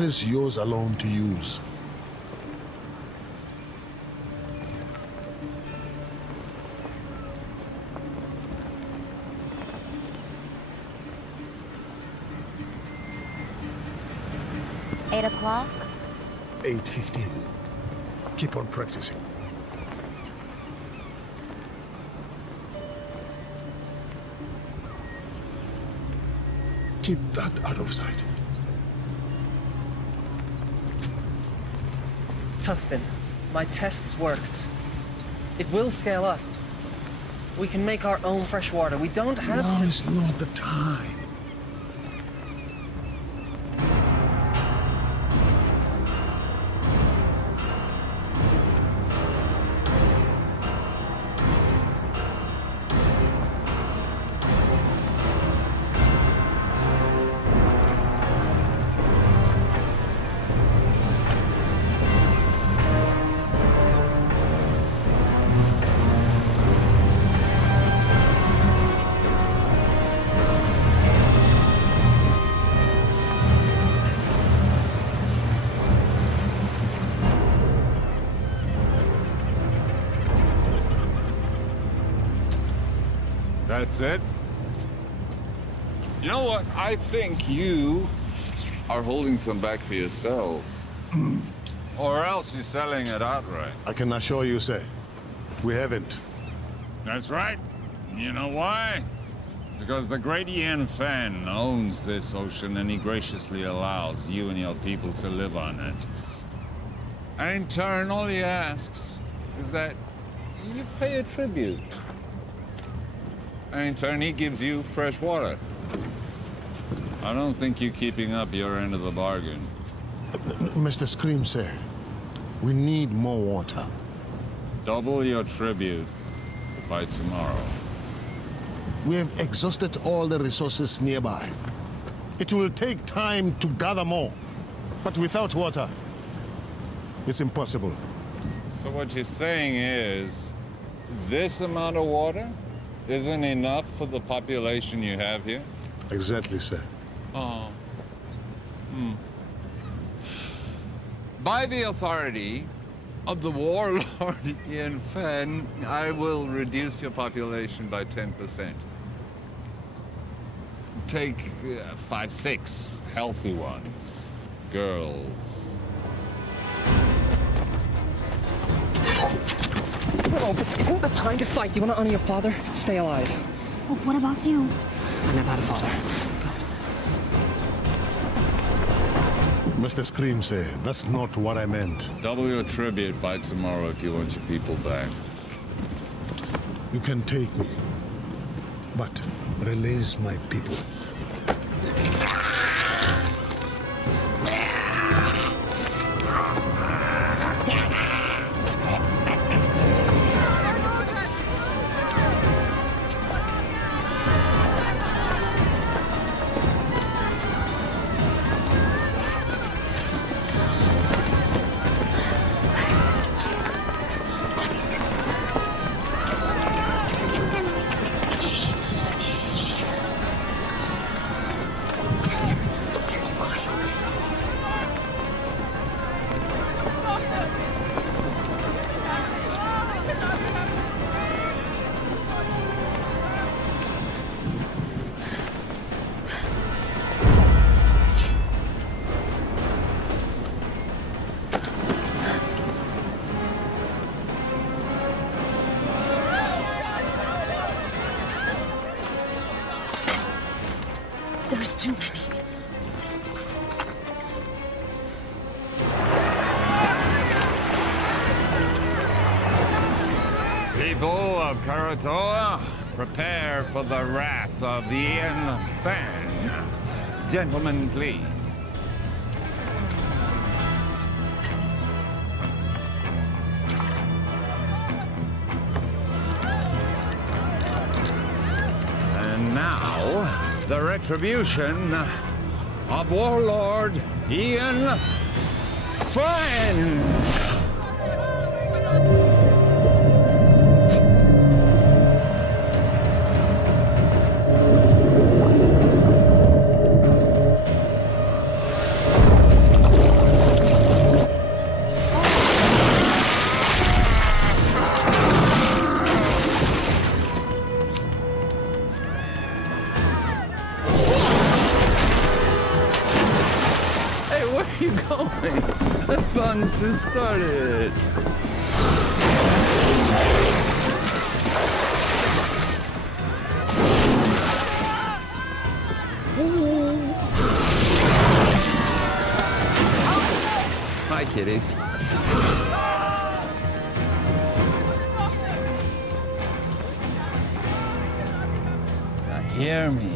water is yours alone to use. Eight o'clock? 8:15. Keep on practicing. Keep that out of sight. Tustin, my tests worked. It will scale up. We can make our own fresh water. We don't have to... Now is not the time. That's it? You know what? I think you are holding some back for yourselves. Or else you're selling it outright. I can assure you, sir, we haven't. That's right. You know why? Because the great Ian Fan owns this ocean and he graciously allows you and your people to live on it. And in turn, all he asks is that you pay a tribute. And in turn, he gives you fresh water. I don't think you're keeping up your end of the bargain. Mr. Scream, sir, we need more water. Double your tribute by tomorrow. We have exhausted all the resources nearby. It will take time to gather more, but without water, it's impossible. So what you're saying is, this amount of water isn't enough for the population you have here? Exactly, sir. Oh. By the authority of the warlord Ian Fan, I will reduce your population by 10%. Take 5, 6 healthy ones. Girls. No, this isn't the time to fight. You want to honor your father? Stay alive. Well, what about you? I never had a father. Mr. Scream, sir, that's not what I meant. Double your tribute by tomorrow if you want your people back. You can take me, but release my people. There's too many. People of Karatoa, prepare for the wrath of the Ian Fan. Gentlemen, please. And now, the retribution of Warlord Ian Fan. just started. Hi, kitties. Now hear me.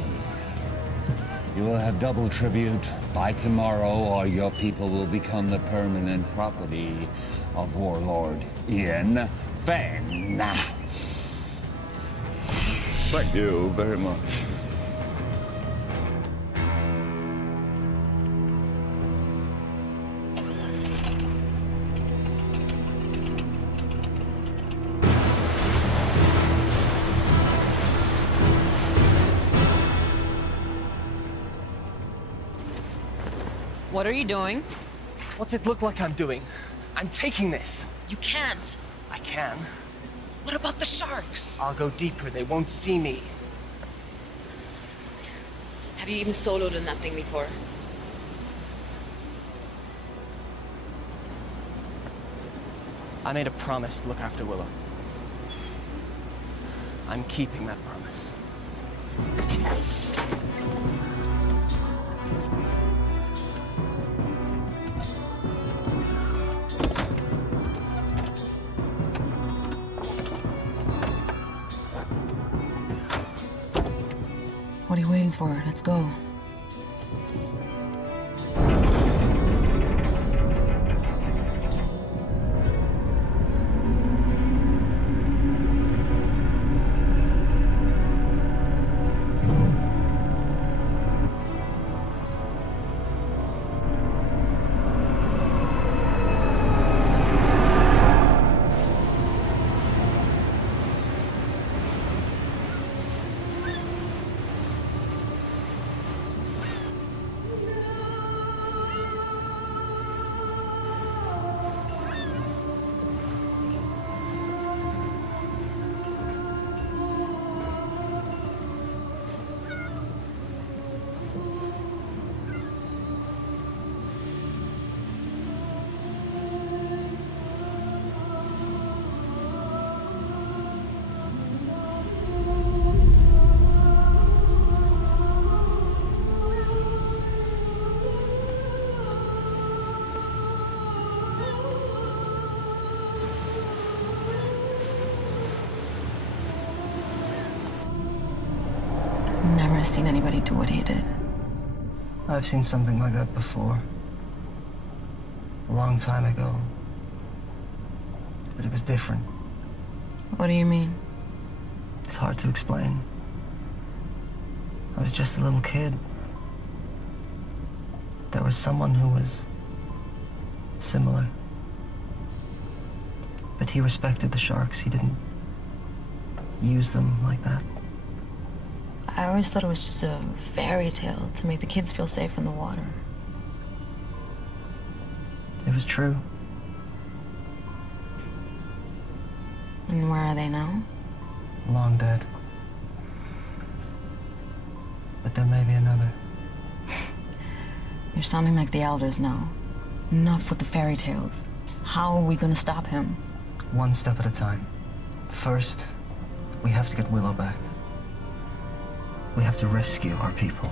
You will have double tribute by tomorrow, or your people will become the permanent property of Warlord Ian Fenn. Thank you very much. What are you doing? What's it look like I'm doing? I'm taking this. You can't. I can. What about the sharks? I'll go deeper. They won't see me. Have you even soloed in that thing before? I made a promise to look after Willow. I'm keeping that promise. What are you waiting for? Let's go. Never seen anybody do what he did. I've seen something like that before. A long time ago. But it was different. What do you mean? It's hard to explain. I was just a little kid. There was someone who was similar. But he respected the sharks. He didn't use them like that. I always thought it was just a fairy tale to make the kids feel safe in the water. It was true. And where are they now? Long dead. But there may be another. You're sounding like the elders now. Enough with the fairy tales. How are we gonna stop him? One step at a time. First, we have to get Willow back. We have to rescue our people.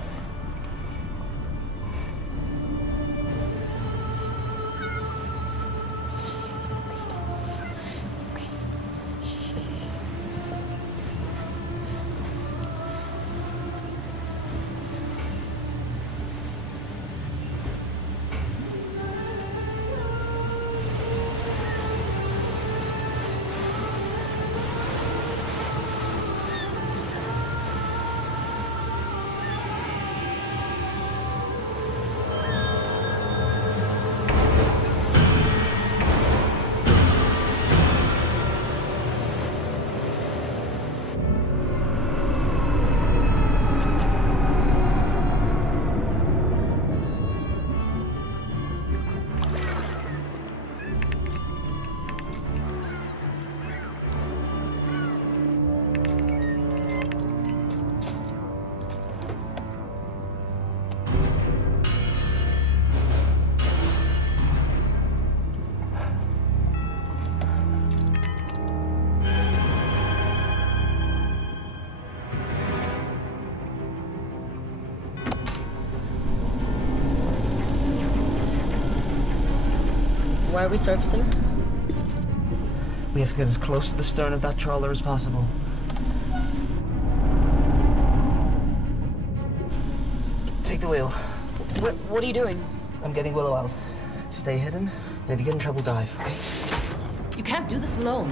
Why are we surfacing? We have to get as close to the stern of that trawler as possible. Take the wheel. What are you doing? I'm getting Willow out. Stay hidden, and if you get in trouble, dive, okay? You can't do this alone.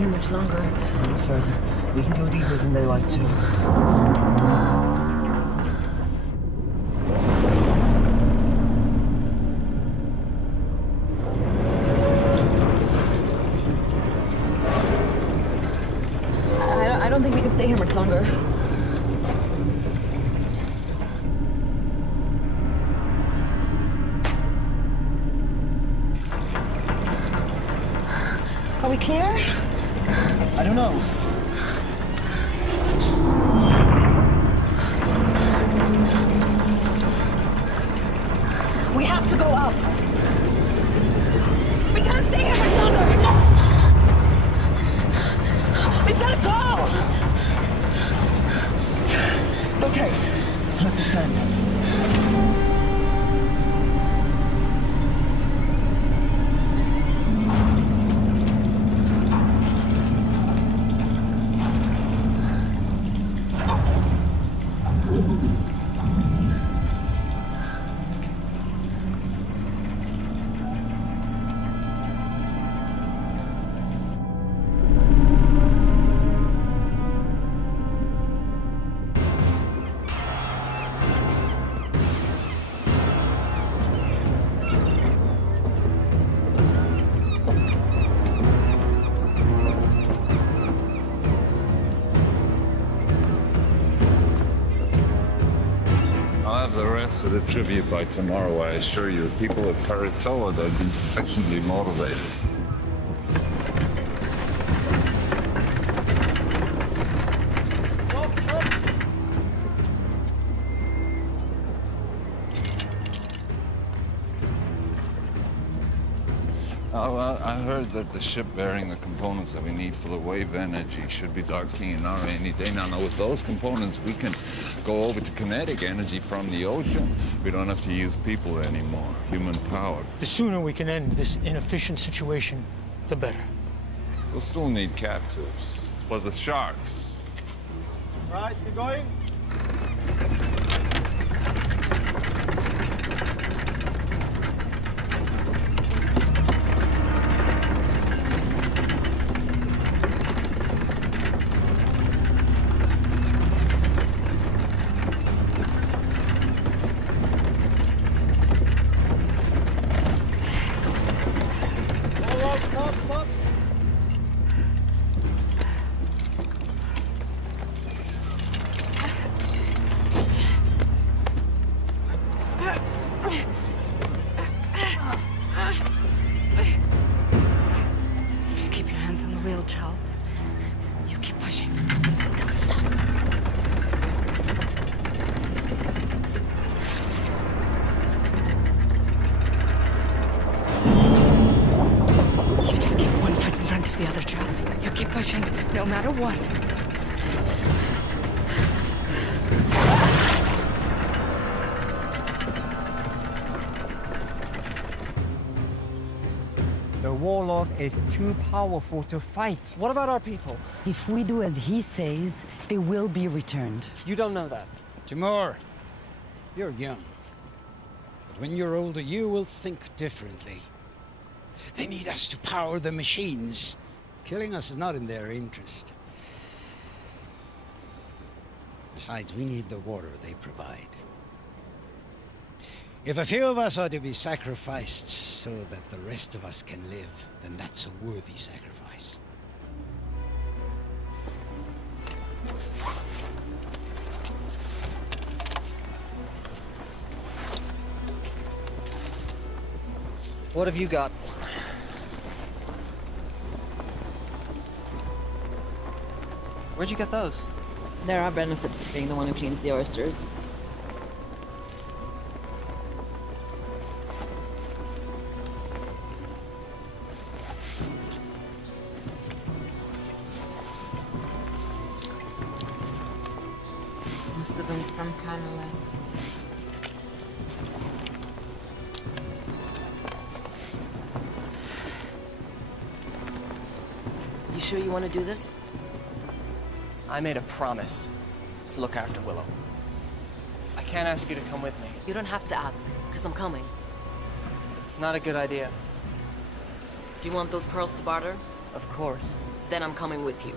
Much longer. A little further. We can go deeper than they like to. I don't think we can stay here much longer. Are we clear? I don't know. We have to go up. We can't stay here much longer. We've got to go. Okay, let's ascend. rest of the tribute by tomorrow, I assure you. People at Karatoa, they've been sufficiently motivated. Oh, well, I heard that the ship bearing the components that we need for the wave energy should be docking in our any day. Now, with those components, we can go over to kinetic energy from the ocean. We don't have to use people anymore, human power. The sooner we can end this inefficient situation, the better. We'll still need captives. For the sharks. Right, keep going. Stop. Just keep your hands on the wheel, Chal. You keep pushing. Don't stop. You just keep one foot in front of the other, Chal. You keep pushing, no matter what. The warlock is too powerful to fight. What about our people? If we do as he says, they will be returned. You don't know that. Timur, you're young. But when you're older, you will think differently. They need us to power the machines. Killing us is not in their interest. Besides, we need the water they provide. If a few of us are to be sacrificed so that the rest of us can live, then that's a worthy sacrifice. What have you got? Where'd you get those? There are benefits to being the one who cleans the oysters. Must have been some kind of leg. You sure you want to do this? I made a promise to look after Willow. I can't ask you to come with me. You don't have to ask, because I'm coming. It's not a good idea. Do you want those pearls to barter? Of course. Then I'm coming with you.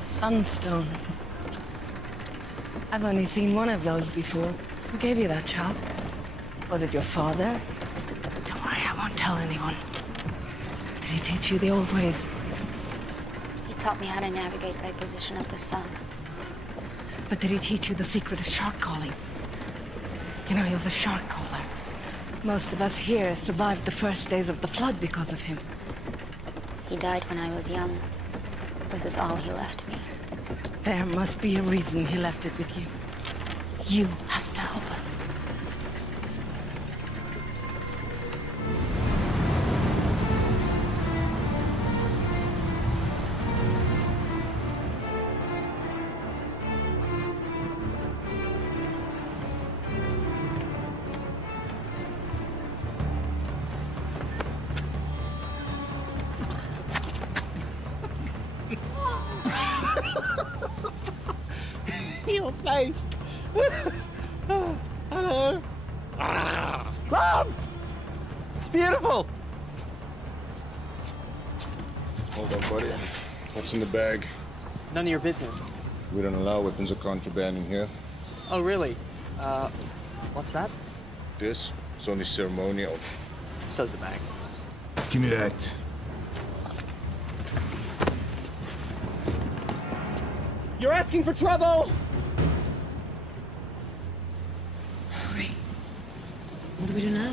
Sunstone. I've only seen one of those before. Who gave you that, child? Was it your father? Don't worry, I won't tell anyone. Did he teach you the old ways? He taught me how to navigate by position of the sun. But did he teach you the secret of shark calling? You know, he was a shark caller. Most of us here survived the first days of the flood because of him. He died when I was young. This is all he left me. There must be a reason he left it with you. You have to help us. Your face. Hello. Love! Beautiful! Hold on, buddy. What's in the bag? None of your business. We don't allow weapons of contraband in here. Oh, really? What's that? This is only ceremonial. So's the bag. Give me that. You're asking for trouble! Great. What do we do now?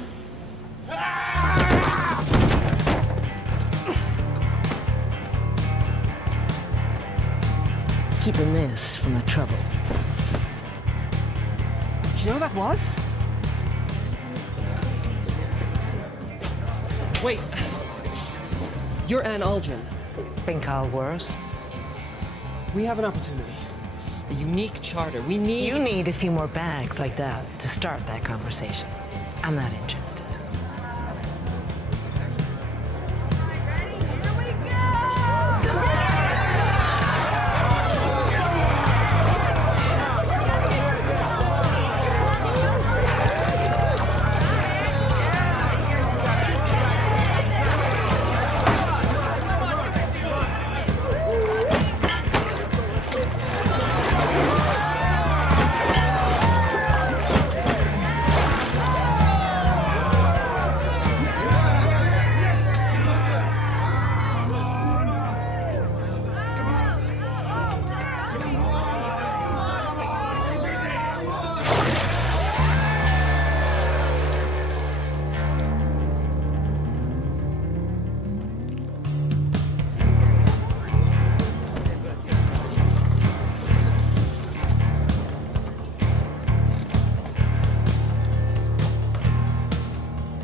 Keeping this from the trouble. Did you know that was? Wait. You're Anne Aldrin. Been called worse. We have an opportunity. A unique charter. We need... You need a few more bags like that to start that conversation. I'm not interested.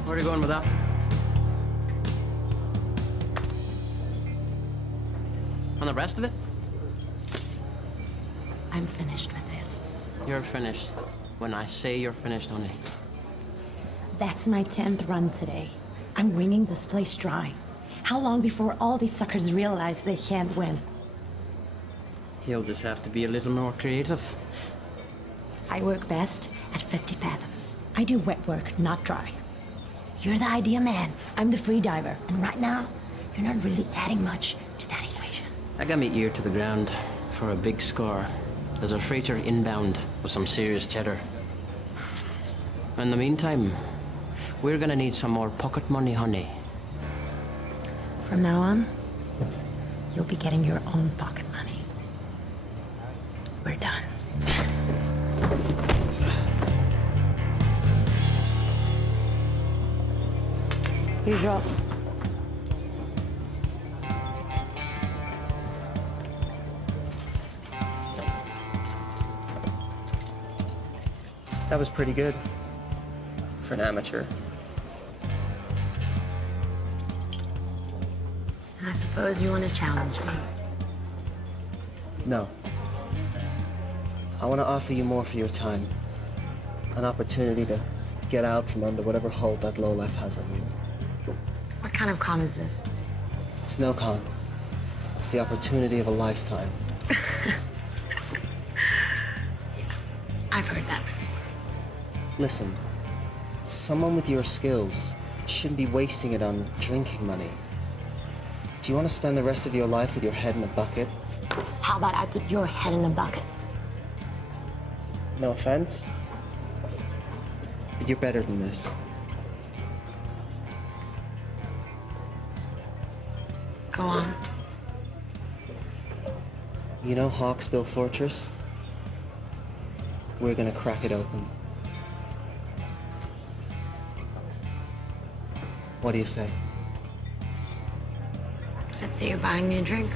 Where are you going with that? And the rest of it? I'm finished with this. You're finished. When I say you're finished, honey. That's my 10th run today. I'm wringing this place dry. How long before all these suckers realize they can't win? He'll just have to be a little more creative. I work best at 50 fathoms. I do wet work, not dry. You're the idea man. I'm the free diver. And right now, you're not really adding much to that equation. I got me ear to the ground for a big score. There's a freighter inbound with some serious cheddar. In the meantime, we're gonna need some more pocket money, honey. From now on, you'll be getting your own pocket money. We're done. Usual. That was pretty good. For an amateur. I suppose you want to challenge me. No. I want to offer you more for your time. An opportunity to get out from under whatever hold that lowlife has on you. What kind of con is this? It's no con. It's the opportunity of a lifetime. I've heard that. Listen, someone with your skills shouldn't be wasting it on drinking money. Do you want to spend the rest of your life with your head in a bucket? How about I put your head in a bucket? No offense, but you're better than this. Go on. You know Hawksbill Fortress? We're gonna crack it open. What do you say? I'd say you're buying me a drink.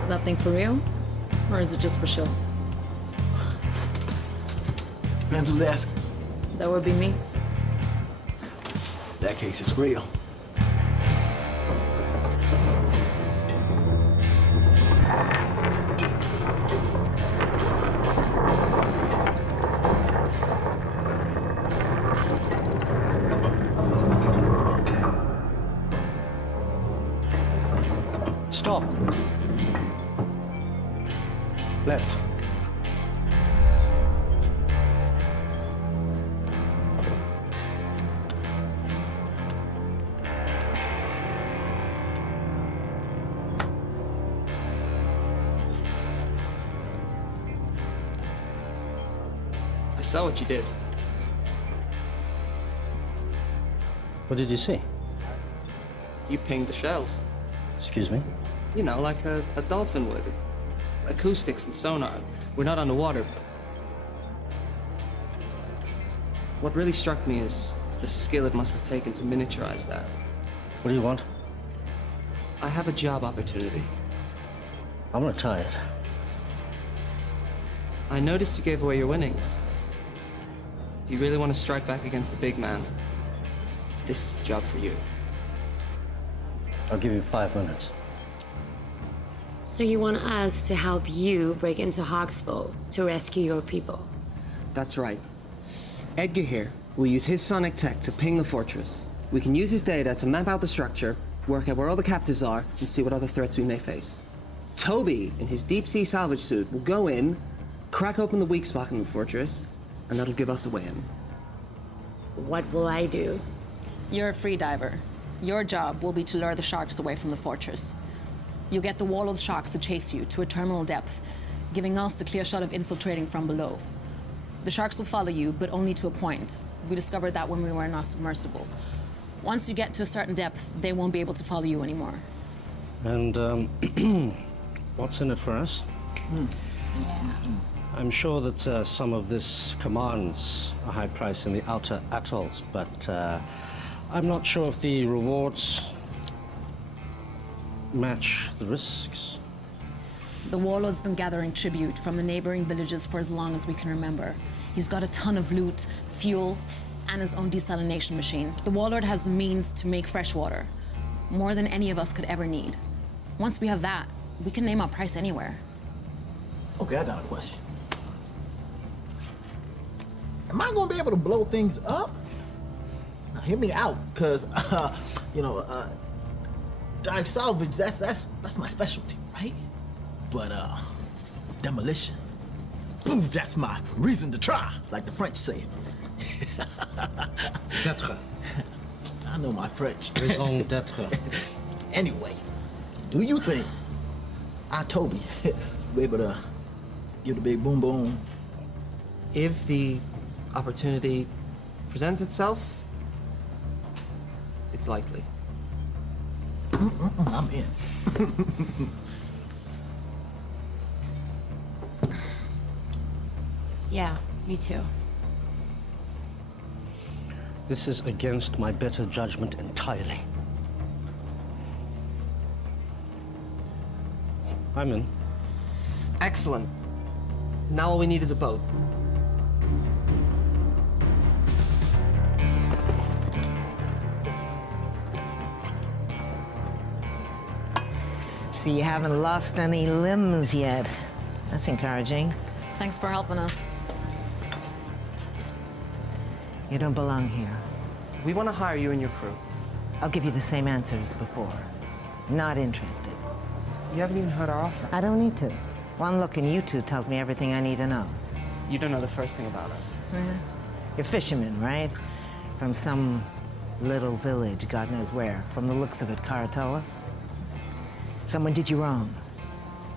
Is that thing for real? Or is it just for show? Depends who's asking. That would be me. In that case, it's real. Left. I saw what you did. What did you see? You pinged the shells. Excuse me? You know, like a dolphin would. Acoustics and sonar. We're not underwater. What really struck me is the skill it must have taken to miniaturize that. What do you want? I have a job opportunity. I'm retired. I noticed you gave away your winnings. If you really want to strike back against the big man, this is the job for you. I'll give you 5 minutes. So you want us to help you break into Hawksbow to rescue your people? That's right. Edgar here will use his sonic tech to ping the fortress. We can use his data to map out the structure, work out where all the captives are, and see what other threats we may face. Toby, in his deep-sea salvage suit, will go in, crack open the weak spot in the fortress, and that'll give us a way in. What will I do? You're a free diver. Your job will be to lure the sharks away from the fortress. You'll get the Warlord's sharks to chase you to a terminal depth, giving us the clear shot of infiltrating from below. The sharks will follow you, but only to a point. We discovered that when we were in our submersible. Once you get to a certain depth, they won't be able to follow you anymore. And, what's in it for us? I'm sure that some of this commands a high price in the outer atolls, but I'm not sure if the rewards match the risks. The Warlord's been gathering tribute from the neighboring villages for as long as we can remember. He's got a ton of loot, fuel, and his own desalination machine. The Warlord has the means to make fresh water, more than any of us could ever need. Once we have that, we can name our price anywhere. Okay, I got a question. Am I gonna be able to blow things up? Now, hear me out, cause dive salvage, that's my specialty, right? But demolition, boom, that's my reason to try, like the French say. D'être. I know my French. Raison d'être. Anyway, do you think Toby will be able to give the big boom boom? If the opportunity presents itself, it's likely. I'm in. Yeah, me too. This is against my better judgment entirely. I'm in. Excellent. Now all we need is a boat. So you haven't lost any limbs yet. That's encouraging. Thanks for helping us. You don't belong here. We want to hire you and your crew. I'll give you the same answer as before. Not interested. You haven't even heard our offer. I don't need to. One look in you two tells me everything I need to know. You don't know the first thing about us. You're fishermen, right? From some little village, God knows where. From the looks of it, Karatoa. Someone did you wrong.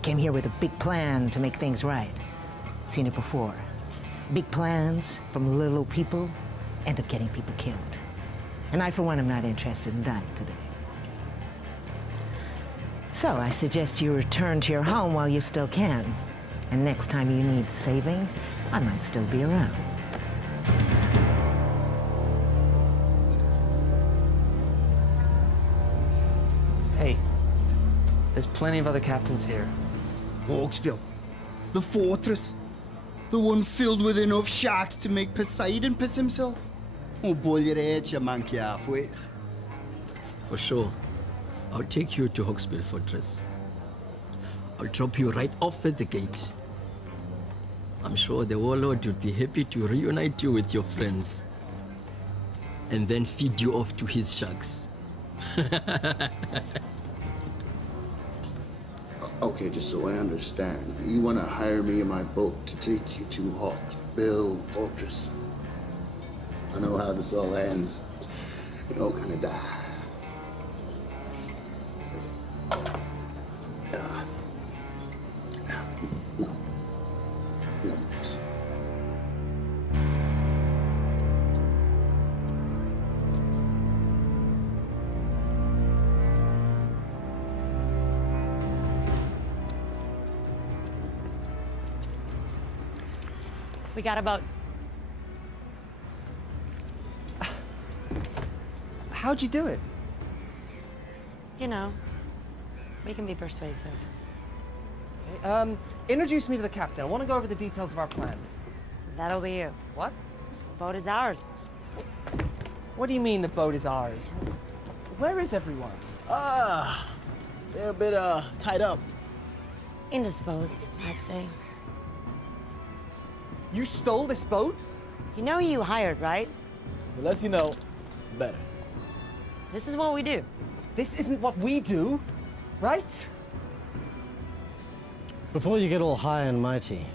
Came here with a big plan to make things right. Seen it before. Big plans from little people end up getting people killed. And I, for one, am not interested in dying today. So I suggest you return to your home while you still can. And next time you need saving, I might still be around. Hey, there's plenty of other captains here. Hawksbill, the fortress, the one filled with enough sharks to make Poseidon piss himself. Oh, boil your head, you monkey halfways. For sure. I'll take you to Hawksbill Fortress. I'll drop you right off at the gate. I'm sure the Warlord would be happy to reunite you with your friends. And then feed you off to his sharks. Okay, just so I understand, you want to hire me in my boat to take you to Hawksbill Fortress. I know how this all ends. You all gonna die. No thanks. We got a boat. How'd you do it? You know, we can be persuasive. Okay, introduce me to the captain. I want to go over the details of our plan. That'll be you. What? The boat is ours. What do you mean the boat is ours? Where is everyone? They're a bit, tied up. Indisposed, I'd say. You stole this boat? You know who you hired, right? The less you know, the better. This is what we do. This isn't what we do, right? Before you get all high and mighty,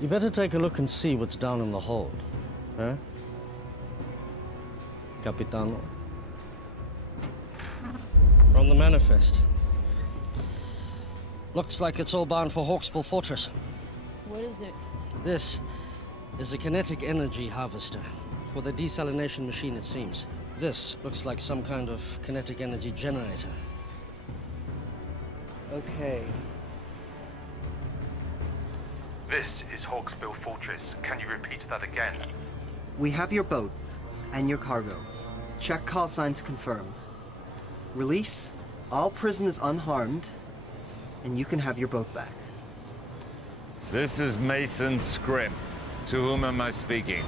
you better take a look and see what's down in the hold. Huh? Capitano? From the manifest. Looks like it's all bound for Hawksbill Fortress. What is it? This is a kinetic energy harvester for the desalination machine, it seems. This looks like some kind of kinetic energy generator. Okay. This is Hawksbill Fortress. Can you repeat that again? We have your boat and your cargo. Check call sign to confirm. Release all prisoners unharmed, and you can have your boat back. This is Mason Scrimm. To whom am I speaking?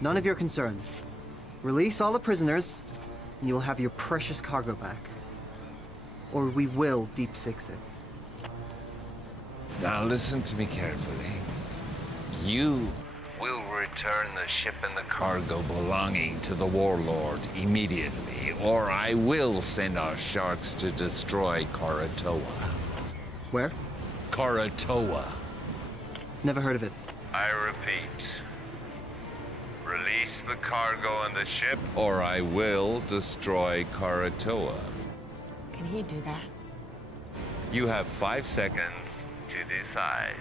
None of your concern. Release all the prisoners, and you will have your precious cargo back. Or we will deep six it. Now listen to me carefully. You will return the ship and the cargo belonging to the warlord immediately, or I will send our sharks to destroy Karatoa. Where? Karatoa. Never heard of it. I repeat. Release the cargo and the ship. Or I will destroy Karatoa. Can he do that? You have 5 seconds To decide.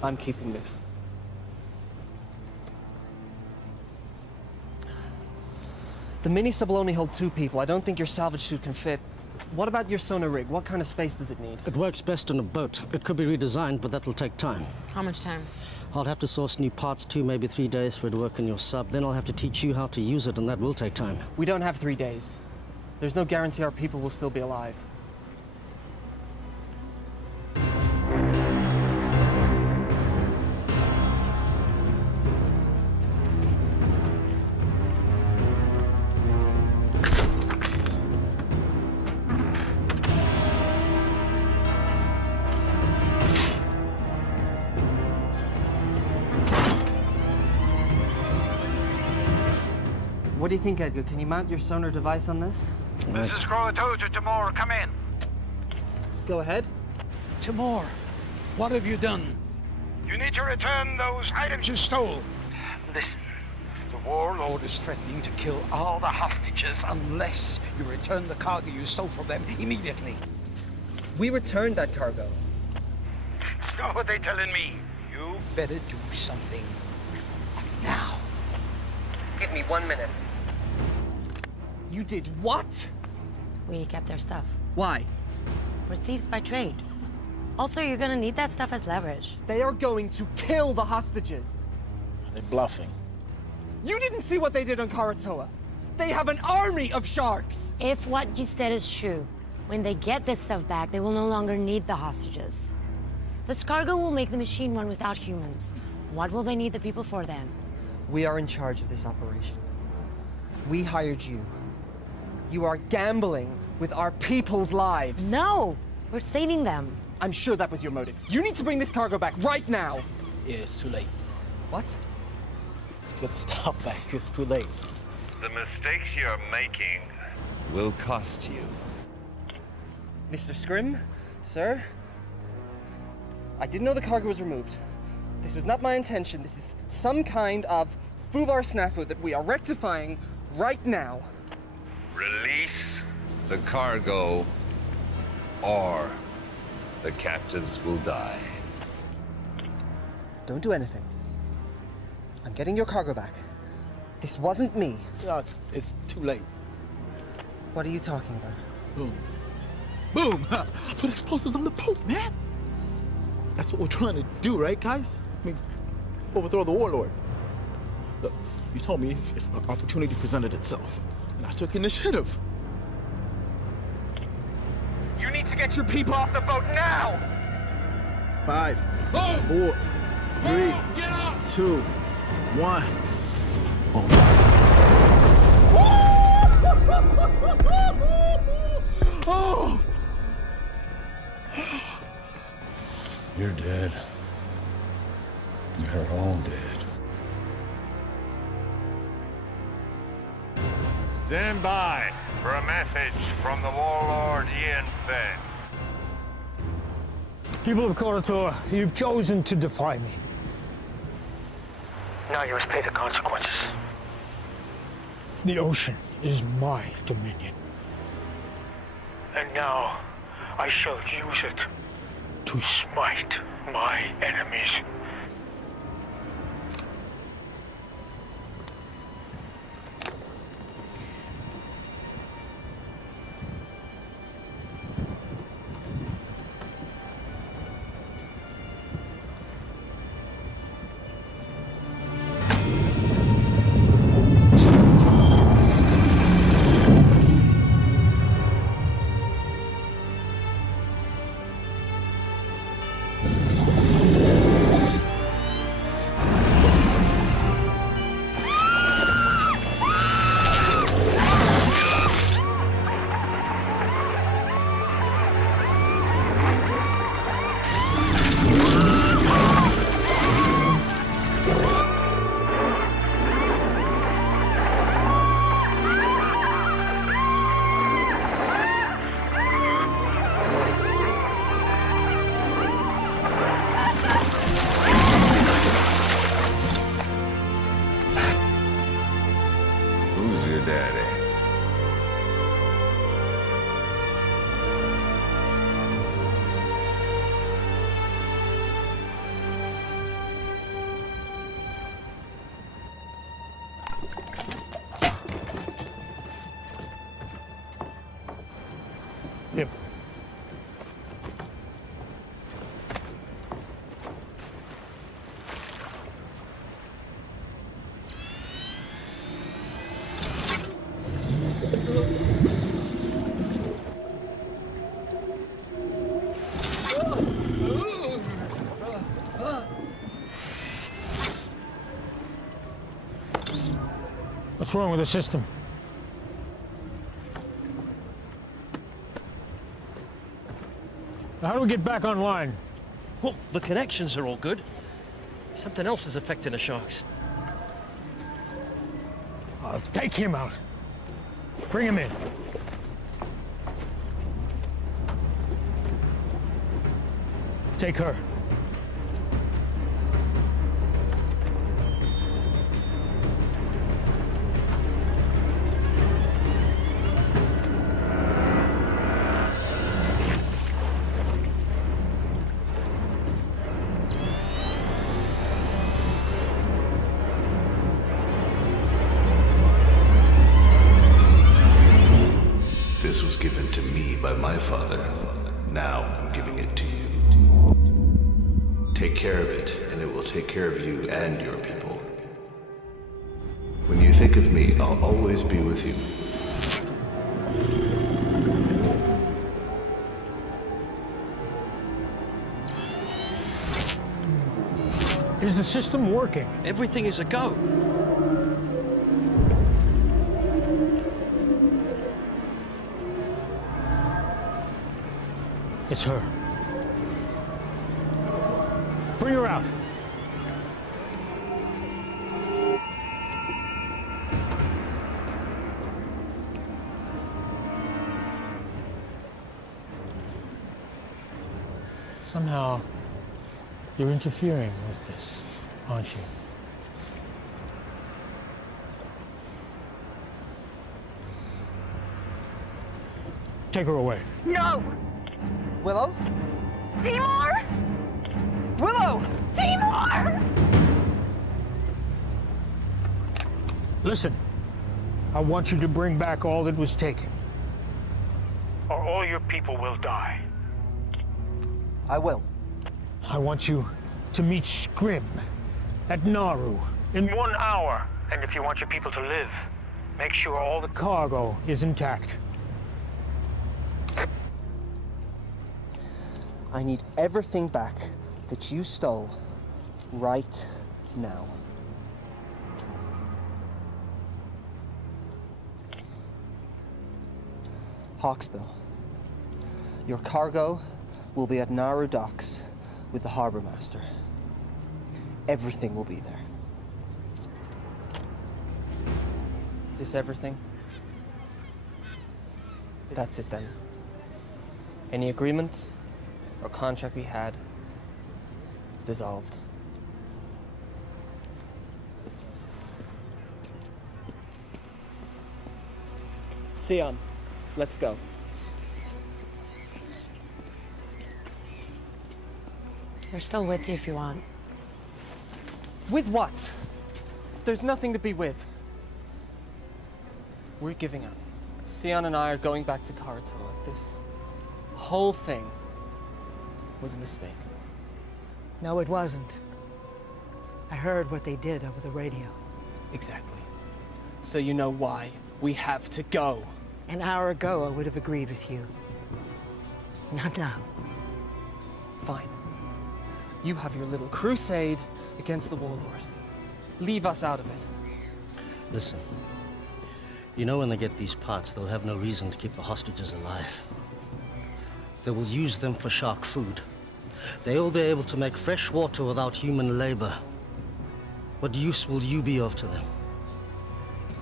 I'm keeping this. The mini sub will only hold 2 people. I don't think your salvage suit can fit. What about your sonar rig? What kind of space does it need? It works best on a boat. It could be redesigned, but that will take time. How much time? I'll have to source new parts, 2, maybe 3 days for it to work on your sub. Then I'll have to teach you how to use it, and that will take time. We don't have 3 days. There's no guarantee our people will still be alive. What do you think, Edgar? Can you mount your sonar device on this? This is Croatoa to Timor. Come in. Go ahead. Timor, what have you done? You need to return those items you stole. Listen, the warlord is threatening to kill all the hostages unless you return the cargo you stole from them immediately. We returned that cargo. It's not what they're telling me. You better do something now. Give me 1 minute. You did what? We kept their stuff. Why? We're thieves by trade. Also, you're gonna need that stuff as leverage. They are going to kill the hostages. They're bluffing. You didn't see what they did on Karatoa. They have an army of sharks. If what you said is true, when they get this stuff back, they will no longer need the hostages. This cargo will make the machine run without humans. What will they need the people for then? We are in charge of this operation. We hired you. You are gambling with our people's lives. No, we're saving them. I'm sure that was your motive. You need to bring this cargo back right now. Yeah, it's too late. What? Get the stuff back. It's too late. The mistakes you're making will cost you. Mr. Scrim, sir, I didn't know the cargo was removed. This was not my intention. This is some kind of foobar snafu that we are rectifying right now. Release the cargo, or the captives will die. Don't do anything. I'm getting your cargo back. This wasn't me. No, it's too late. What are you talking about? Boom. Boom! I put explosives on the boat, man! That's what we're trying to do, right, guys? I mean, overthrow the warlord. Look, you told me if an opportunity presented itself, and I took initiative. You need to get your people off the boat now! 5, 4, 3, 2, 1. Oh! You're dead. You're all dead. Stand by for a message from the warlord Ian Fenn. People of Karator, you've chosen to defy me. Now you must pay the consequences. The ocean is my dominion. And now I shall use it to smite my enemies. Who's your daddy? Yep. What's wrong with the system? How do we get back online? Well, the connections are all good. Something else is affecting the sharks. Take him out. Bring him in. Take her. This was given to me by my father. Now I'm giving it to you. Take care of it, and it will take care of you and your people. When you think of me, I'll always be with you. Is the system working? Everything is a go. It's her. Bring her out. Somehow, you're interfering with this, aren't you? Take her away. No! Willow? Timur! Willow! Timur! Listen, I want you to bring back all that was taken. Or all your people will die. I will. I want you to meet Scrim at Naru In 1 hour. And if you want your people to live, make sure all the cargo is intact. I need everything back that you stole right now. Hawksbill, your cargo will be at Naru docks with the harbor master. Everything will be there. Is this everything? That's it then. Any agreement or contract we had is dissolved. Sion, let's go. We're still with you if you want. With what? There's nothing to be with. We're giving up. Sion and I are going back to Karatoa. This whole thing was a mistake. No, it wasn't. I heard what they did over the radio. Exactly. So you know why we have to go. An hour ago, I would have agreed with you. Not now. Fine. You have your little crusade against the Warlord. Leave us out of it. Listen, you know when they get these parts, they'll have no reason to keep the hostages alive. They will use them for shark food. They'll be able to make fresh water without human labor. What use will you be of to them?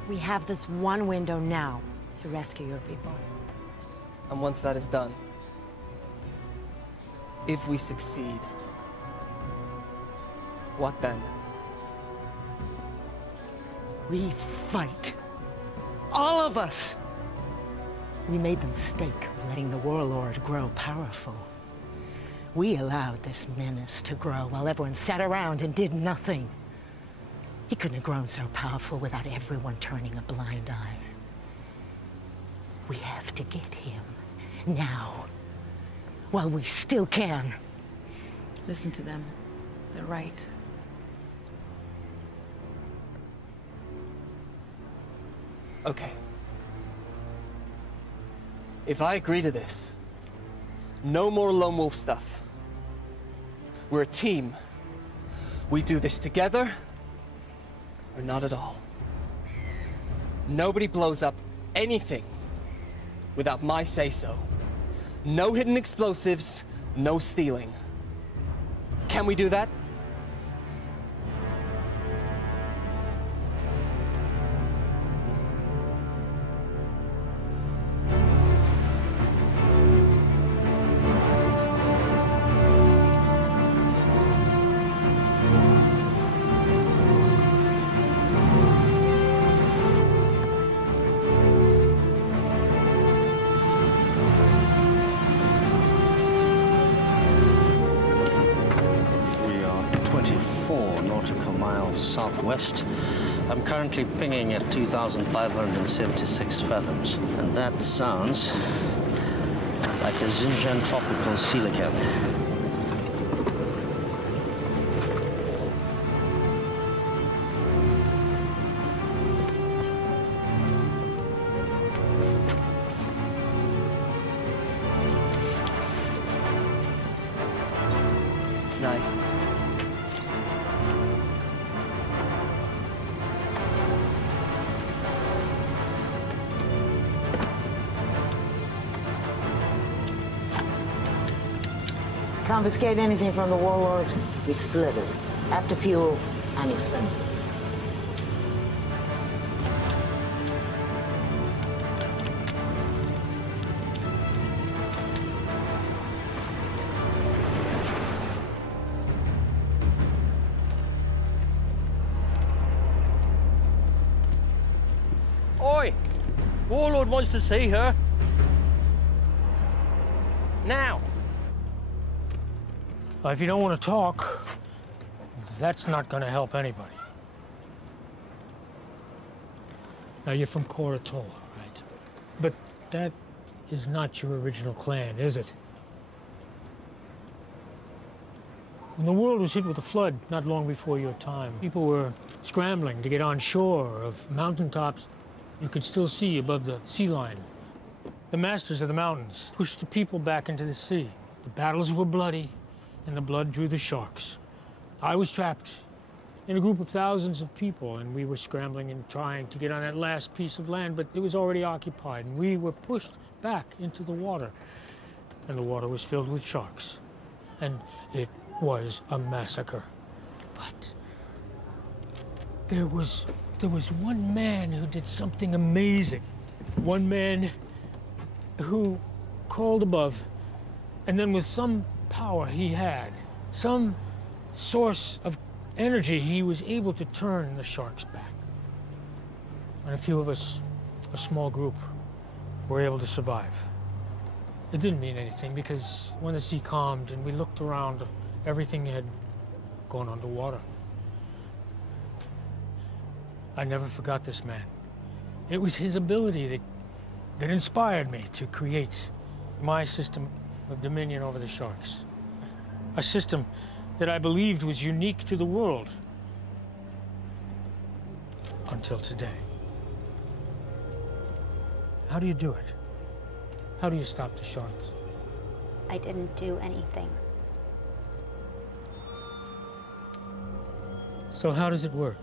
We have this one window now to rescue your people. And once that is done, if we succeed, what then? We fight. All of us. We made the mistake of letting the Warlord grow powerful. We allowed this menace to grow while everyone sat around and did nothing. He couldn't have grown so powerful without everyone turning a blind eye. We have to get him now, while we still can. Listen to them. They're right. Okay. If I agree to this, no more lone wolf stuff. We're a team. We do this together, or not at all. Nobody blows up anything without my say-so. No hidden explosives, no stealing. Can we do that? Southwest. I'm currently pinging at 2,576 fathoms, and that sounds like a Xinjiang tropical coelacanth. Nice. Confiscate anything from the warlord, we split it. After fuel and expenses. Oi! Warlord wants to see her. Now. Well, if you don't want to talk, that's not going to help anybody. Now, you're from Koratola, right? But that is not your original clan, is it? When the world was hit with a flood not long before your time, people were scrambling to get on shore of mountaintops you could still see above the sea line. The masters of the mountains pushed the people back into the sea. The battles were bloody, and the blood drew the sharks. I was trapped in a group of thousands of people, and we were scrambling and trying to get on that last piece of land, but it was already occupied, and we were pushed back into the water. And the water was filled with sharks. And it was a massacre. But there was one man who did something amazing. One man who called above, and then with some power he had, some source of energy, he was able to turn the sharks back. And a few of us, a small group, were able to survive. It didn't mean anything because when the sea calmed and we looked around, everything had gone underwater. I never forgot this man. It was his ability that inspired me to create my system of dominion over the sharks. A system that I believed was unique to the world. Until today. How do you do it? How do you stop the sharks? I didn't do anything. So how does it work?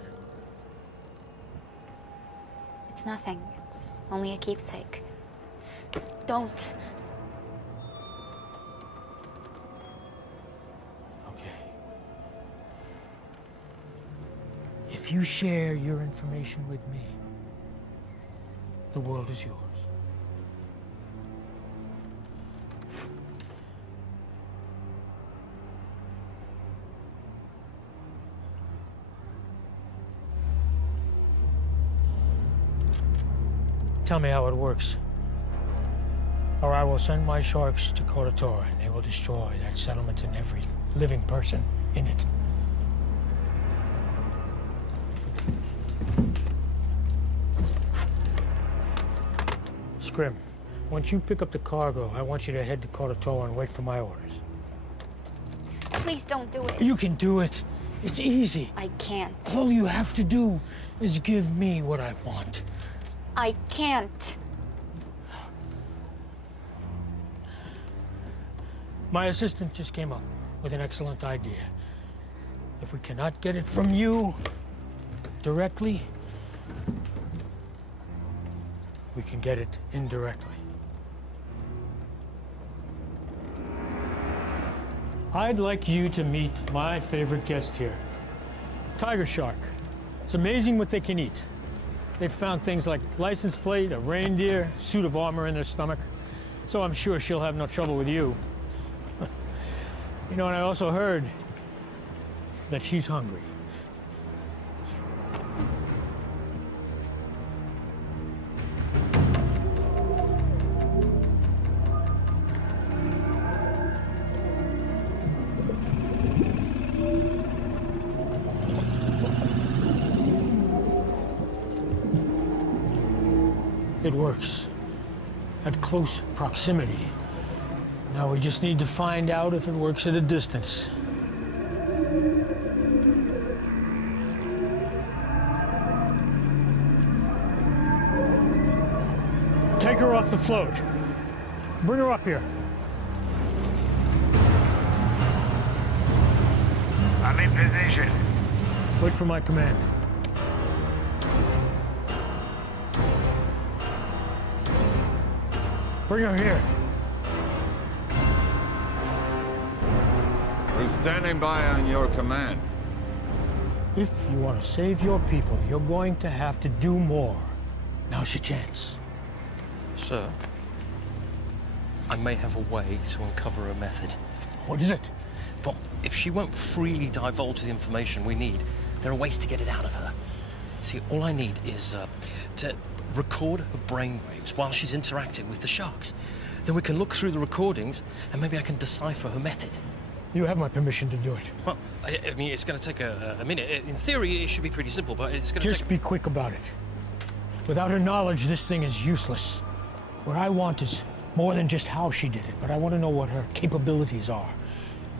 It's nothing. It's only a keepsake. Don't. Okay. If you share your information with me, the world is yours. Tell me how it works, or I will send my sharks to Koratola, and they will destroy that settlement and every living person in it. Scrim, once you pick up the cargo, I want you to head to Koratola and wait for my orders. Please don't do it. You can do it. It's easy. I can't. All you have to do is give me what I want. I can't. My assistant just came up with an excellent idea. If we cannot get it from you directly, we can get it indirectly. I'd like you to meet my favorite guest here, tiger shark. It's amazing what they can eat. They've found things like license plate, a reindeer, suit of armor in their stomach. So I'm sure she'll have no trouble with you. You know, and I also heard that she's hungry. It works at close proximity. Now we just need to find out if it works at a distance. Take her off the float. Bring her up here. I'm in position. Wait for my command. Bring her here. We're standing by on your command. If you want to save your people, you're going to have to do more. Now's your chance. Sir, I may have a way to uncover a method. What is it? Well, if she won't freely divulge the information we need, there are ways to get it out of her. See, all I need is to record her brainwaves while she's interacting with the sharks. Then we can look through the recordings and maybe I can decipher her method. You have my permission to do it. Well, I mean, it's going to take a minute. In theory, it should be pretty simple, but it's going to take... Just be quick about it. Without her knowledge, this thing is useless. What I want is more than just how she did it, but I want to know what her capabilities are.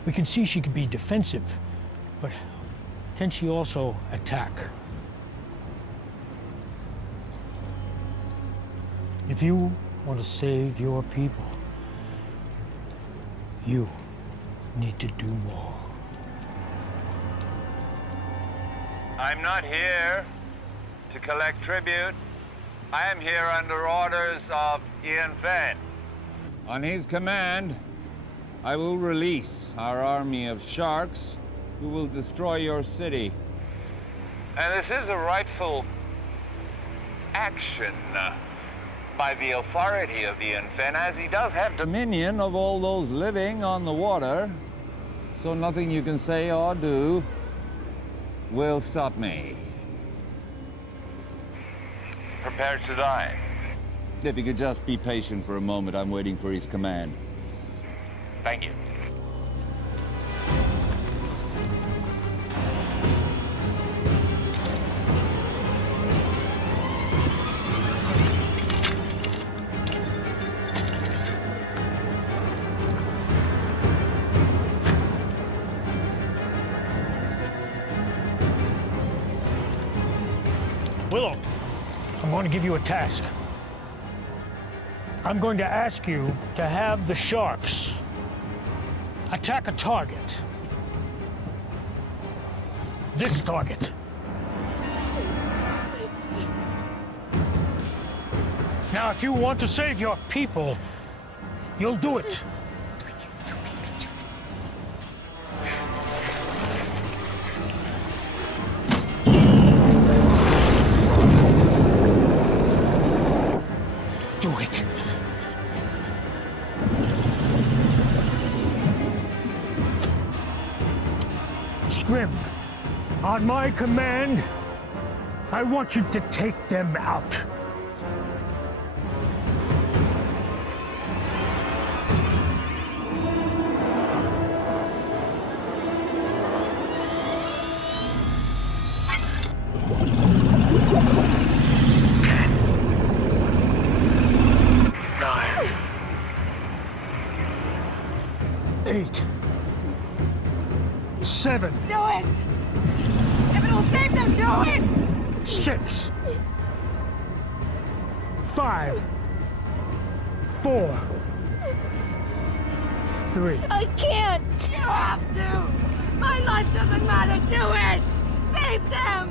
We can see she could be defensive, but can she also attack? If you want to save your people, you need to do more. I'm not here to collect tribute. I am here under orders of Ian Fenn. On his command, I will release our army of sharks who will destroy your city. And this is a rightful action by the authority of Ian Fenn, as he does have Dominion of all those living on the water, so nothing you can say or do will stop me. prepared to die. If you could just be patient for a moment, I'm waiting for his command. Thank you. Willow, I'm going to give you a task. I'm going to ask you to have the sharks attack a target. This target. Now, if you want to save your people, you'll do it. Do it. Scrim, on my command, I want you to take them out. Eight. 7. Do it! If it'll save them, do it! 6. 5. 4. 3. I can't! You have to! My life doesn't matter! Do it! Save them!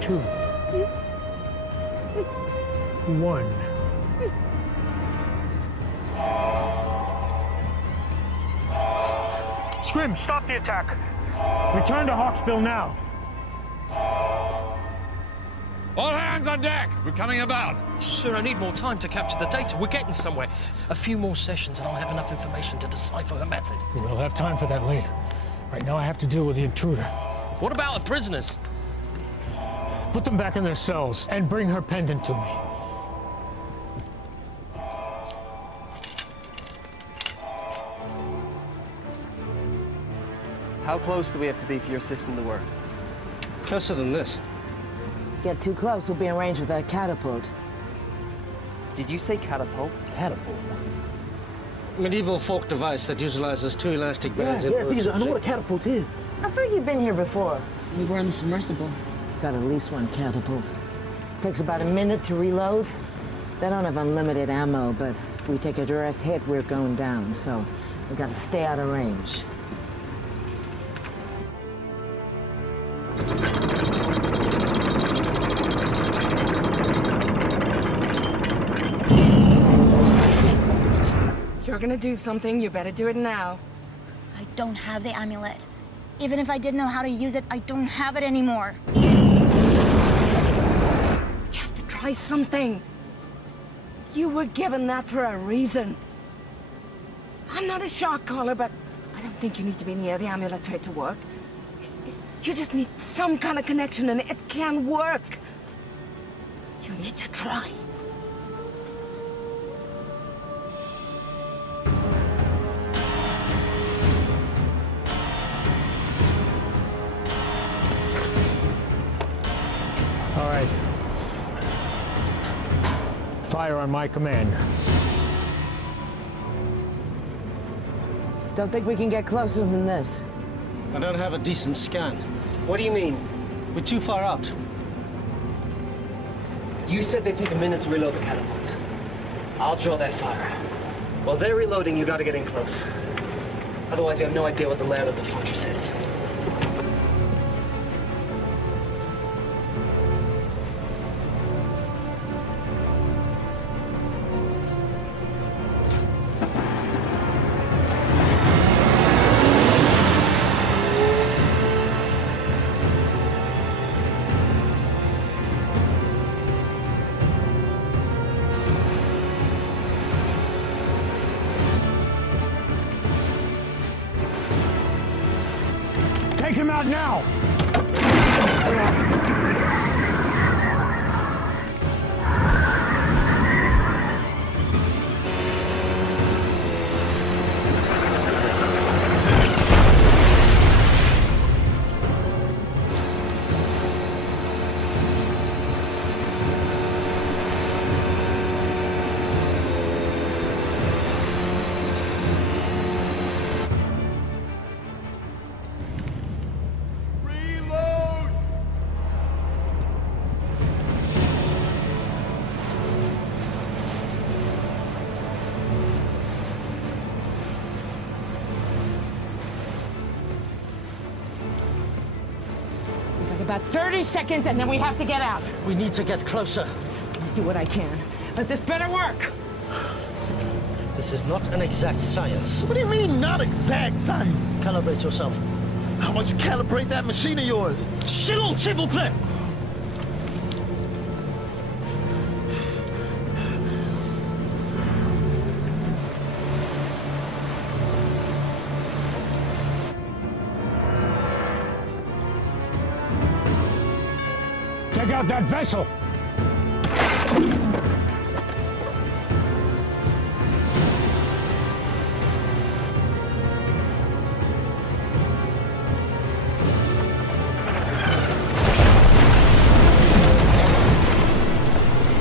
2. 1. Scrim, stop the attack. Return to Hawksbill now. All hands on deck! We're coming about. Sir, I need more time to capture the data. We're getting somewhere. A few more sessions and I'll have enough information to decipher her method. We'll have time for that later. Right now I have to deal with the intruder. What about the prisoners? Put them back in their cells and bring her pendant to me. How close do we have to be for your system to work? Closer than this. Get too close, we'll be in range with that catapult. Did you say catapult? Catapult? Medieval folk device that utilizes two elastic bands. Yes, Caesar, I know what a catapult is. I thought you'd been here before. We were on the submersible. Got at least one catapult. Takes about a minute to reload. They don't have unlimited ammo, but if we take a direct hit, we're going down, so we gotta stay out of range. You're you're gonna do something, you better do it now. I don't have the amulet. Even if I did know how to use it, I don't have it anymore. You have to try something. You were given that for a reason. I'm not a shark caller, but I don't think you need to be near the amulet for it to work. You just need some kind of connection, and it can work. You need to try. All right. Fire on my command. Don't think we can get closer than this. I don't have a decent scan. What do you mean? We're too far out. You said they take a minute to reload the catapult. I'll draw that fire. While they're reloading, you gotta get in close. Otherwise, we have no idea what the layout of the fortress is. Take him out now! About 30 seconds, and then we have to get out. We need to get closer. I'll do what I can, but this better work. This is not an exact science. What do you mean, not exact science? Calibrate yourself. How about you calibrate that machine of yours? Silence, s'il vous plaît! Take out that vessel!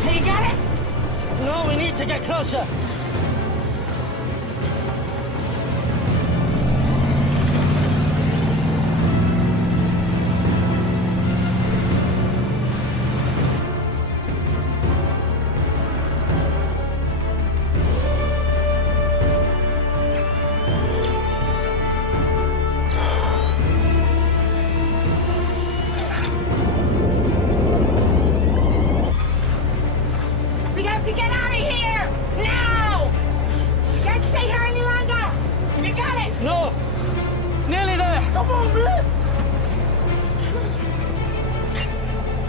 Hey, you got it? No, we need to get closer. We have to get out of here! Now! You can't stay here any longer! You got it! No! Nearly there! Come on, man!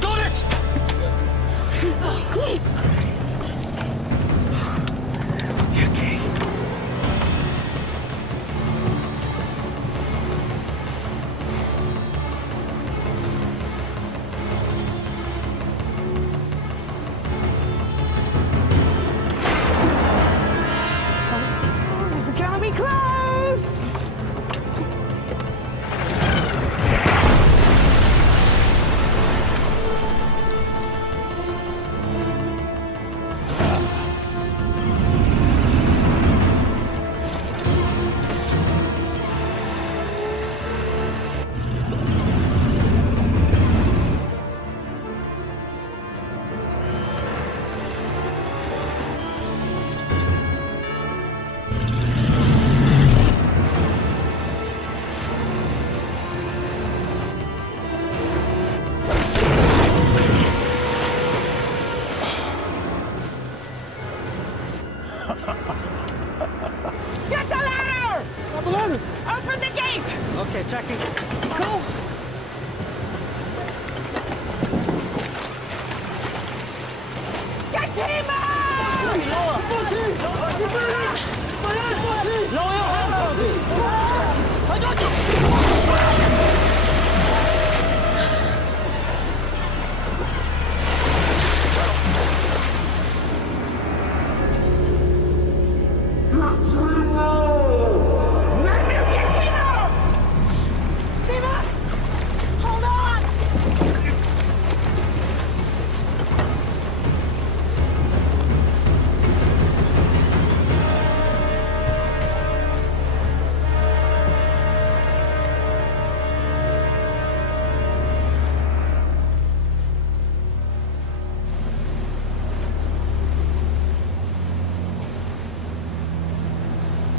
Got it! Okay. This is gonna be close!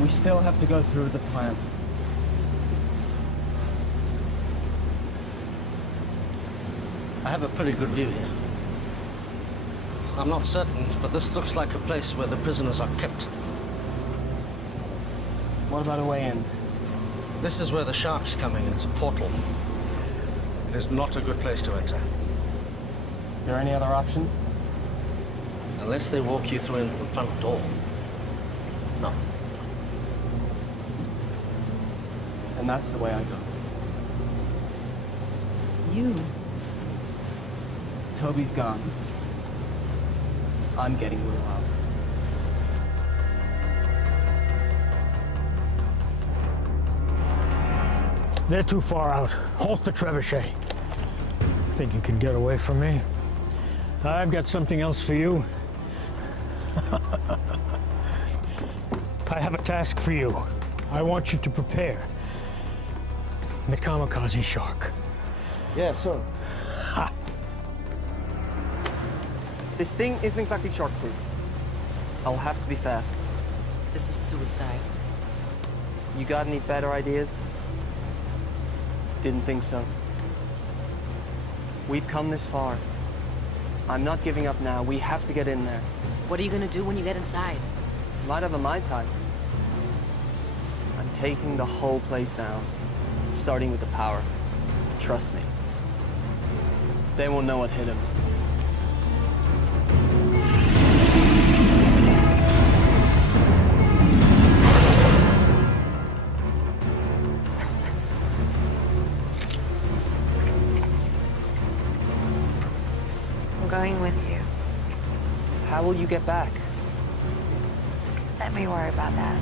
We still have to go through with the plan. I have a pretty good view here. I'm not certain, but this looks like a place where the prisoners are kept. What about a way in? This is where the shark's coming, and it's a portal. It is not a good place to enter. Is there any other option? Unless they walk you through into the front door. No. And that's the way I go. You? Toby's gone. I'm getting Will out. They're too far out. Halt the trebuchet. Think you can get away from me? I've got something else for you. I have a task for you. I want you to prepare the kamikaze shark. Yeah, sure. This thing isn't exactly shark-proof. I'll have to be fast. This is suicide. You got any better ideas? Didn't think so. We've come this far. I'm not giving up now. We have to get in there. What are you gonna do when you get inside? Might have a Mai Tai. I'm taking the whole place down, starting with the power. Trust me. They won't know what hit him. I'm going with you. How will you get back? Let me worry about that.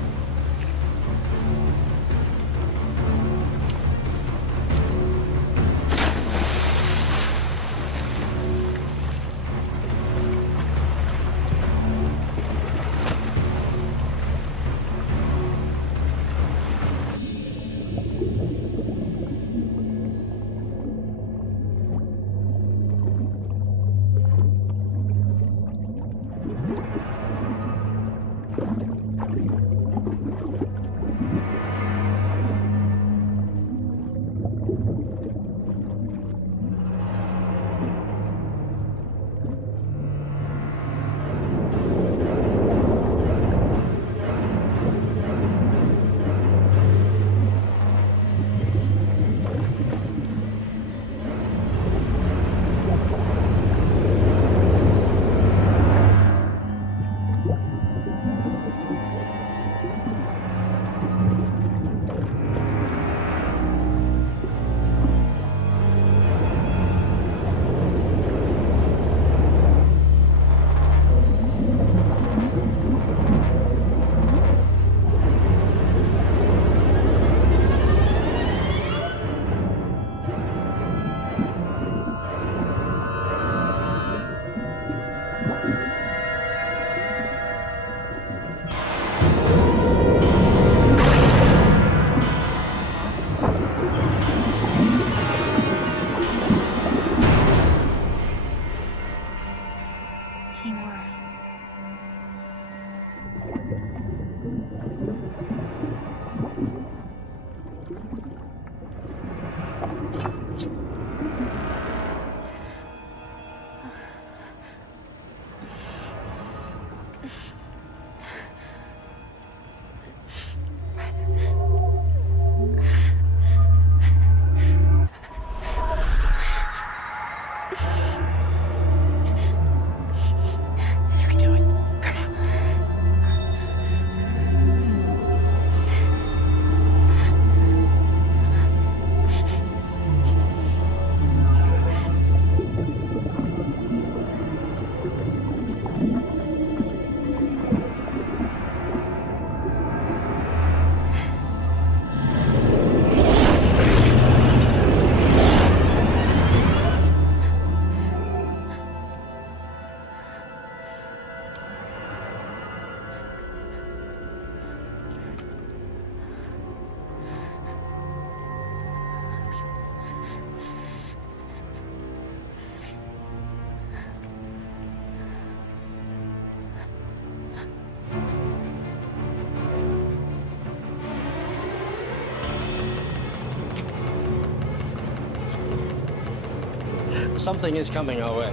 Something is coming our way.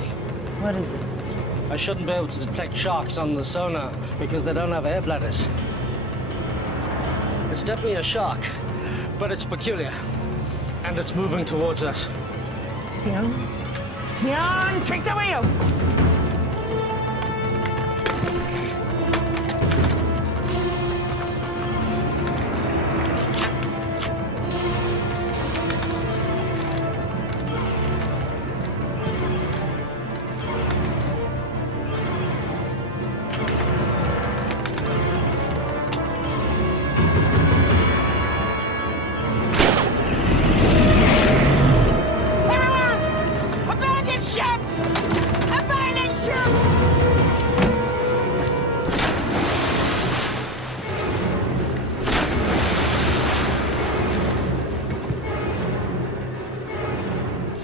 What is it? I shouldn't be able to detect sharks on the sonar because they don't have air bladders. It's definitely a shark, but it's peculiar. And it's moving towards us. Sion? Sion, take the wheel!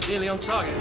Nearly on target.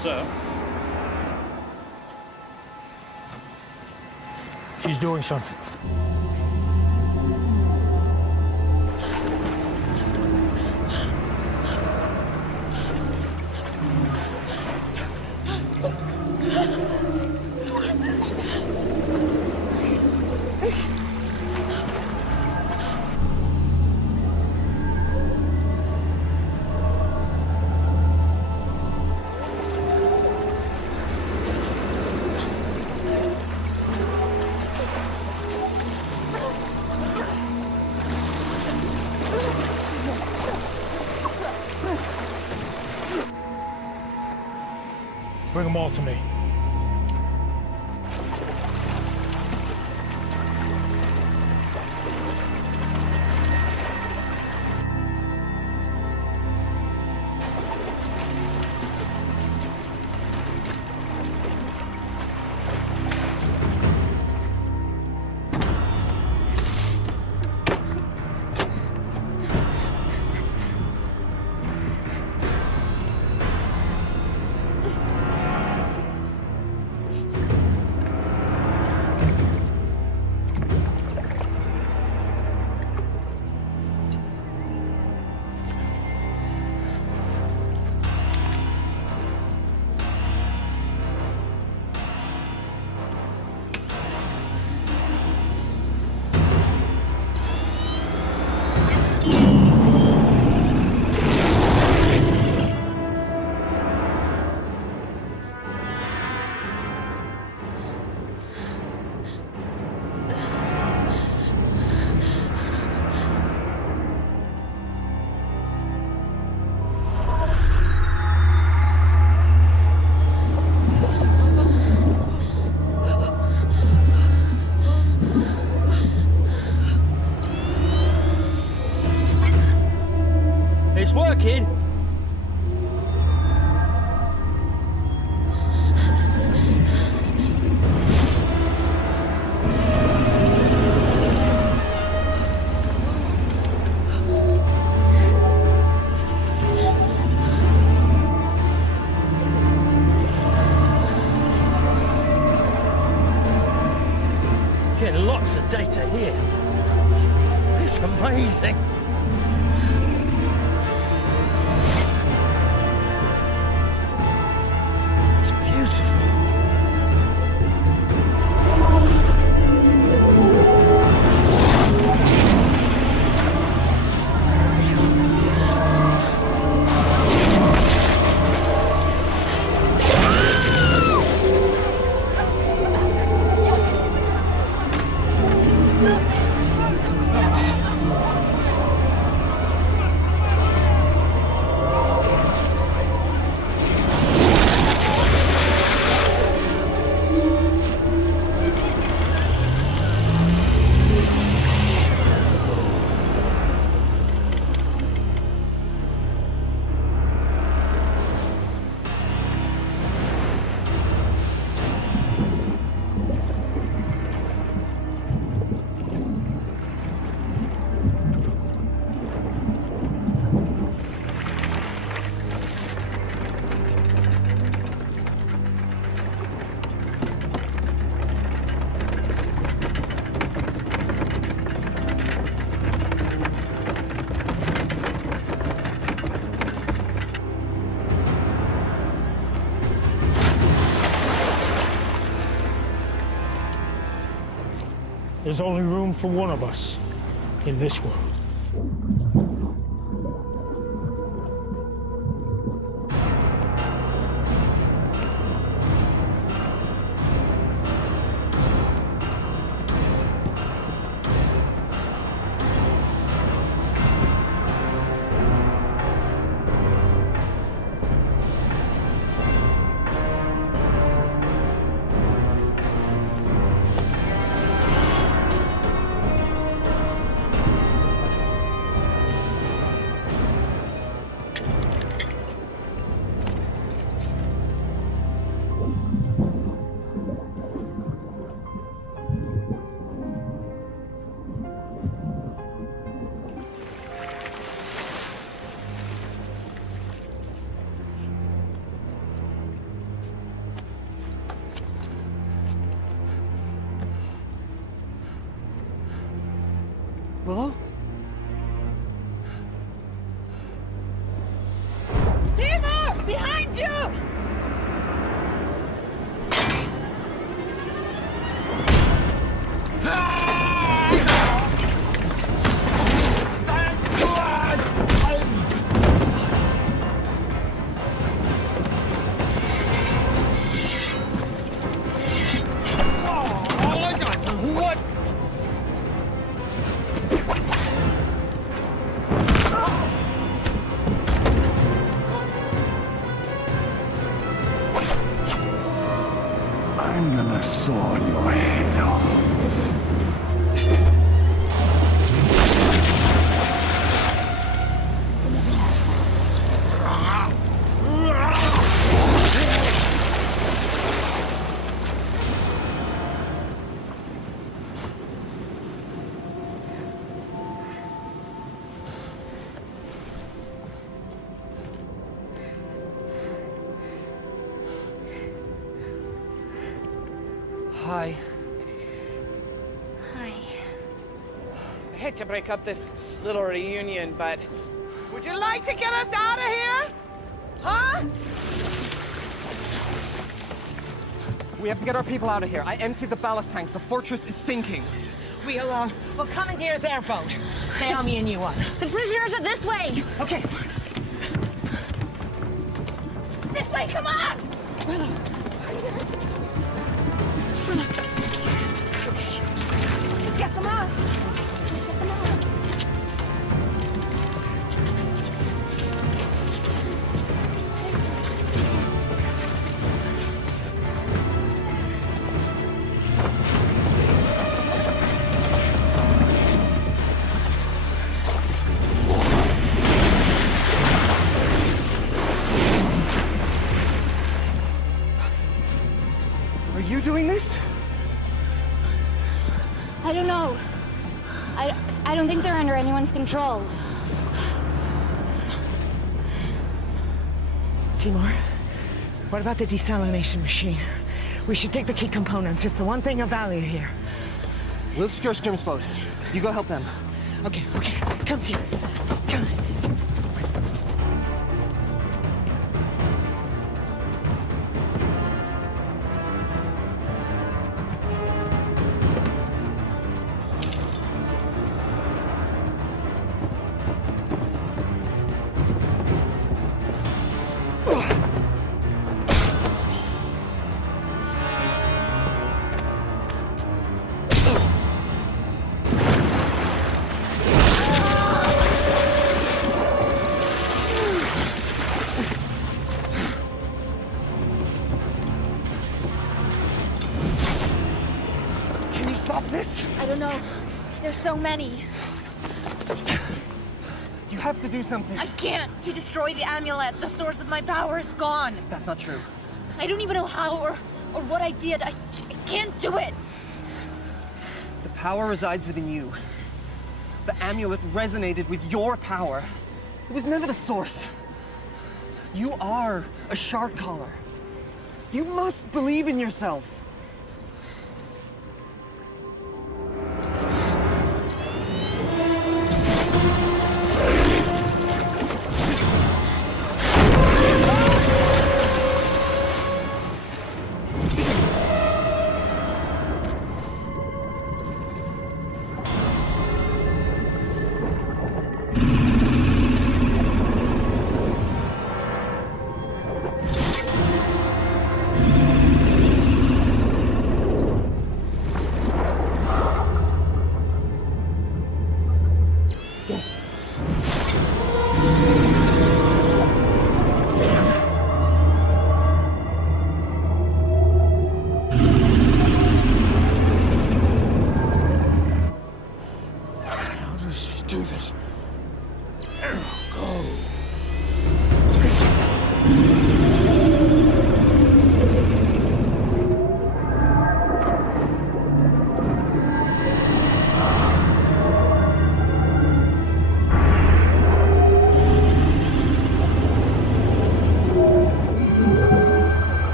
Sir? She's doing something. Bring them all to me. getting lots of data here. It's amazing. It's beautiful. There's only room for one of us in this world. Willow? Timur! Behind you! I'm gonna saw your head off. Hi. Hi. I hate to break up this little reunion, but would you like to get us out of here? Huh? We have to get our people out of here. I emptied the ballast tanks. The fortress is sinking. We'll commandeer their boat. Naomi and you up. The prisoners are this way! Okay. This way, come on! Get them out! Are you doing this? I don't know. I don't think they're under anyone's control. Timur, what about the desalination machine? We should take the key components. It's the one thing of value here. We'll secure Scrim's boat. You go help them. Okay, come here. Come. I don't know. There's so many. You have to do something. I can't. She destroyed the amulet. The source of my power is gone. That's not true. I don't even know how or what I did. I can't do it. The power resides within you. The amulet resonated with your power. It was never the source. You are a shark caller. You must believe in yourself.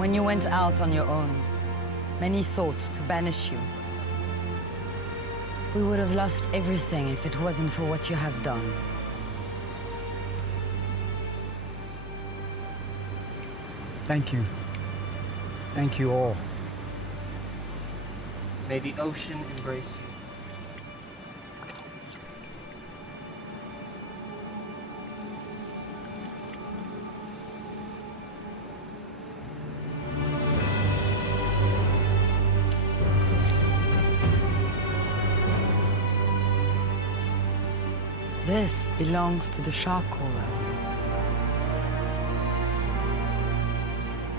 When you went out on your own, many thought to banish you. We would have lost everything if it wasn't for what you have done. Thank you. Thank you all. May the ocean embrace you. This belongs to the shark caller.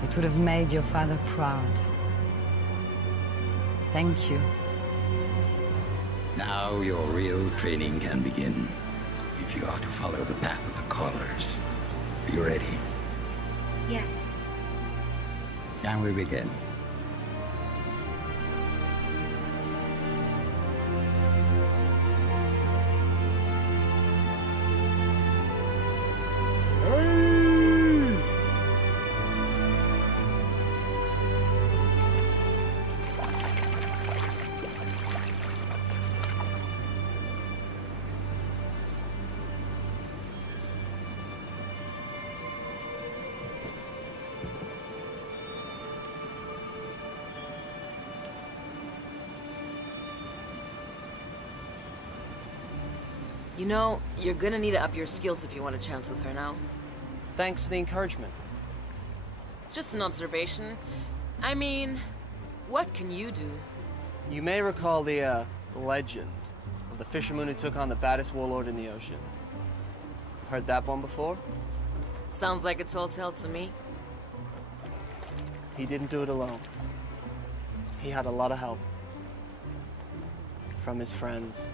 It would have made your father proud. Thank you. Now your real training can begin. If you are to follow the path of the callers. Are you ready? Yes. Can we begin? You know, you're gonna need to up your skills if you want a chance with her now. Thanks for the encouragement. It's just an observation. I mean, what can you do? You may recall the legend of the fisherman who took on the baddest warlord in the ocean. Heard that one before? Sounds like a tall tale to me. He didn't do it alone. He had a lot of help. From his friends.